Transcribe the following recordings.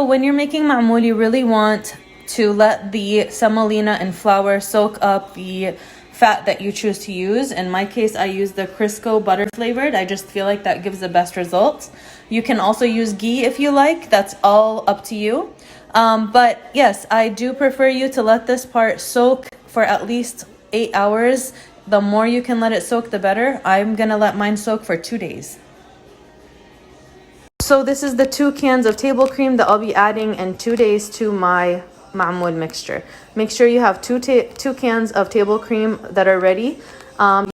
So when you're making mamoul, you really want to let the semolina and flour soak up the fat that you choose to use. In my case, I use the Crisco butter flavored. I just feel like that gives the best results. You can also use ghee if you like. That's all up to you. But yes, I do prefer you to let this part soak for at least 8 hours. The more you can let it soak, the better. I'm gonna let mine soak for 2 days. So this is the 2 cans of table cream that I'll be adding in 2 days to my mamoul mixture. Make sure you have 2 cans of table cream that are ready.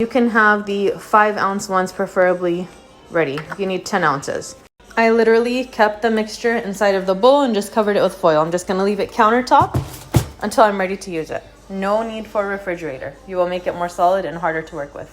You can have the 5-ounce ones preferably ready. You need 10 ounces. I literally kept the mixture inside of the bowl and just covered it with foil. I'm just gonna leave it countertop until I'm ready to use it. No need for a refrigerator. You will make it more solid and harder to work with.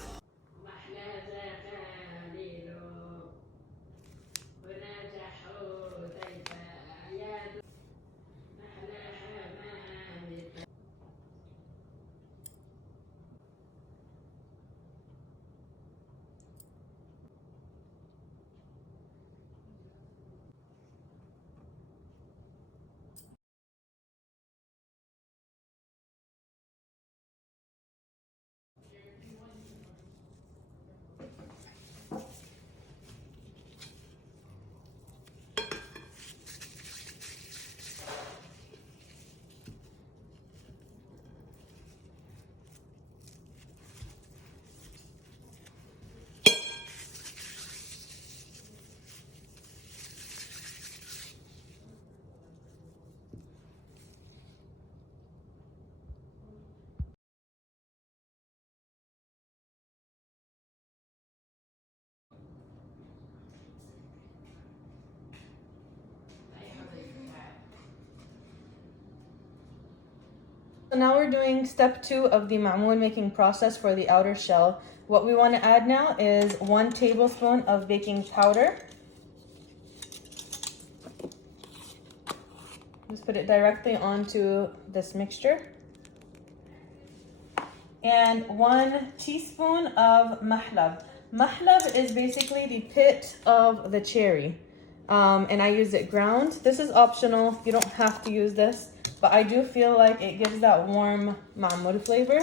So now we're doing step 2 of the mamoul making process for the outer shell. What we want to add now is 1 tablespoon of baking powder. Just put it directly onto this mixture. And 1 teaspoon of mahlab. Mahlab is basically the pit of the cherry. And I use it ground. This is optional. You don't have to use this. But I do feel like it gives that warm mamoul flavor.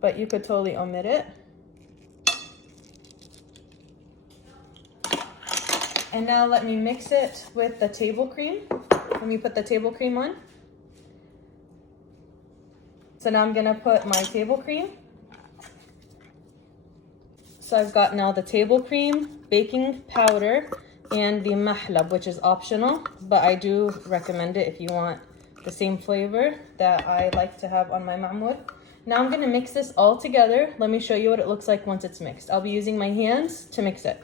But you could totally omit it. And now let me mix it with the table cream. Let me put the table cream on. So now I'm gonna put my table cream. So I've got now the table cream, baking powder, and the mahlab, which is optional, but I do recommend it if you want the same flavor that I like to have on my mamoul. Now I'm gonna mix this all together. Let me show you what it looks like once it's mixed. I'll be using my hands to mix it.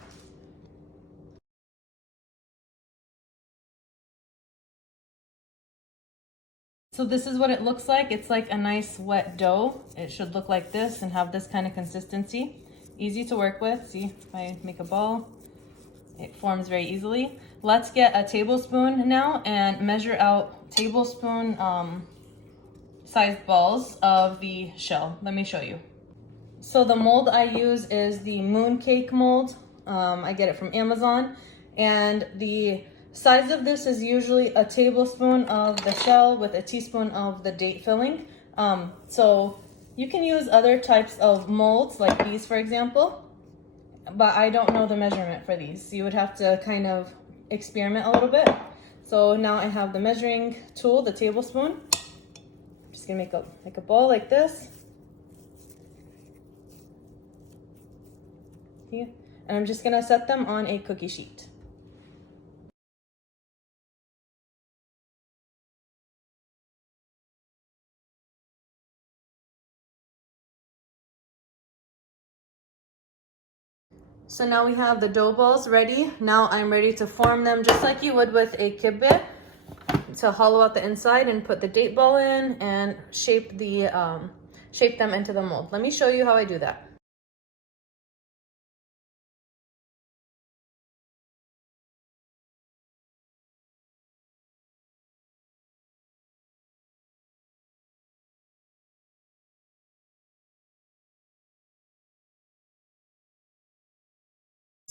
So this is what it looks like. It's like a nice wet dough. It should look like this and have this kind of consistency. Easy to work with. See, if I make a ball, it forms very easily. Let's get a tablespoon now and measure out tablespoon sized balls of the shell. Let me show you. So the mold I use is the mooncake mold. I get it from Amazon, and the size of this is usually a tablespoon of the shell with a teaspoon of the date filling. So you can use other types of molds like these, for example, but I don't know the measurement for these. You would have to kind of experiment a little bit. So now I have the measuring tool, the tablespoon. I'm just gonna make a ball like this. See? And I'm just gonna set them on a cookie sheet. So now we have the dough balls ready. Now I'm ready to form them just like you would with a kibbeh, to hollow out the inside and put the date ball in and shape them into the mold. Let me show you how I do that.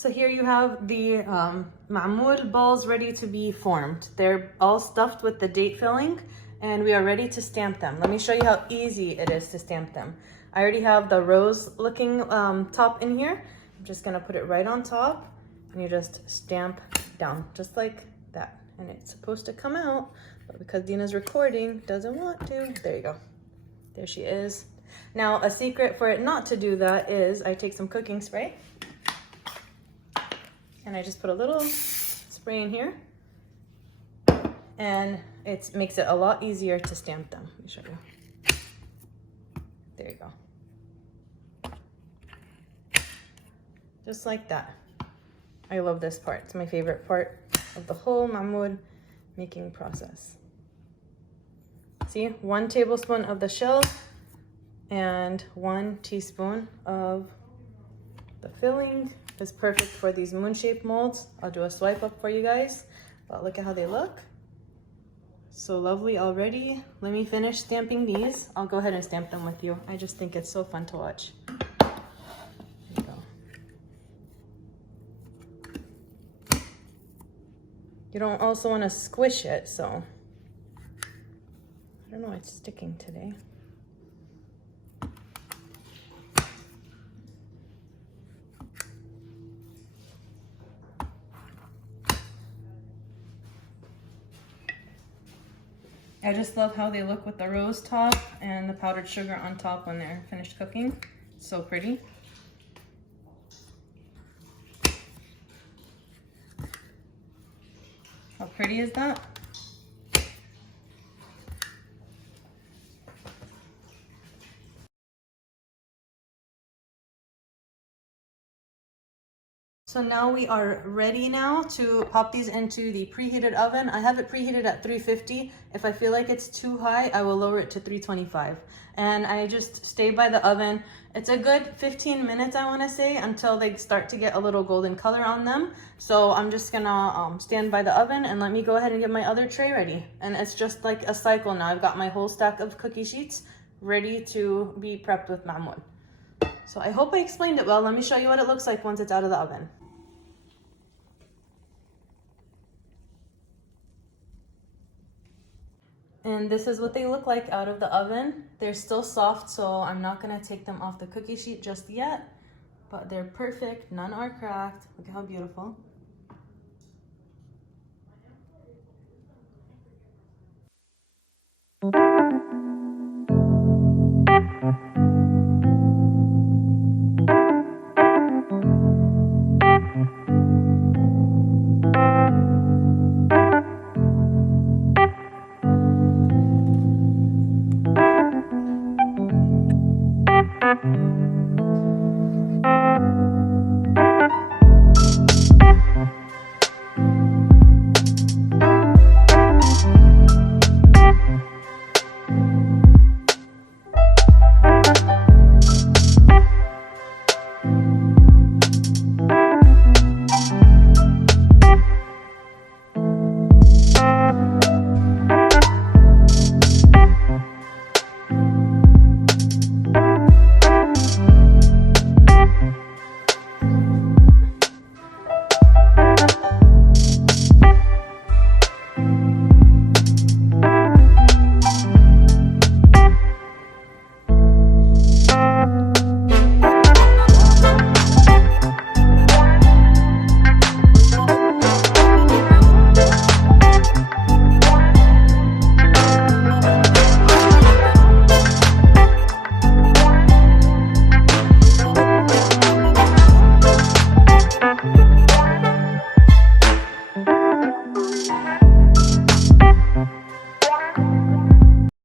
So here you have the Mamoul balls ready to be formed. They're all stuffed with the date filling and we are ready to stamp them. Let me show you how easy it is to stamp them. I already have the rose looking top in here. I'm just gonna put it right on top and you just stamp down just like that. And it's supposed to come out, but because Dina's recording, doesn't want to. There you go. There she is. Now a secret for it not to do that is I take some cooking spray and I just put a little spray in here and it makes it a lot easier to stamp them. Let me show you. There you go. Just like that. I love this part. It's my favorite part of the whole Mamoul making process. See, 1 tablespoon of the shell and 1 teaspoon of the filling is perfect for these moon-shaped molds. I'll do a swipe up for you guys, but look at how they look. So lovely already. Let me finish stamping these. I'll go ahead and stamp them with you. I just think it's so fun to watch. There you go. You don't also want to squish it, so I don't know, it's sticking today. I just love how they look with the rose top and the powdered sugar on top when they're finished cooking. So pretty. How pretty is that? So now we are ready now to pop these into the preheated oven. I have it preheated at 350. If I feel like it's too high, I will lower it to 325. And I just stay by the oven. It's a good 15 minutes, I wanna say, until they start to get a little golden color on them. So I'm just gonna stand by the oven and let me go ahead and get my other tray ready. And it's just like a cycle now. I've got my whole stack of cookie sheets ready to be prepped with Mamoul. So I hope I explained it well. Let me show you what it looks like once it's out of the oven. And this is what they look like out of the oven. They're still soft, so I'm not gonna take them off the cookie sheet just yet, but they're perfect, none are cracked. Look at how beautiful.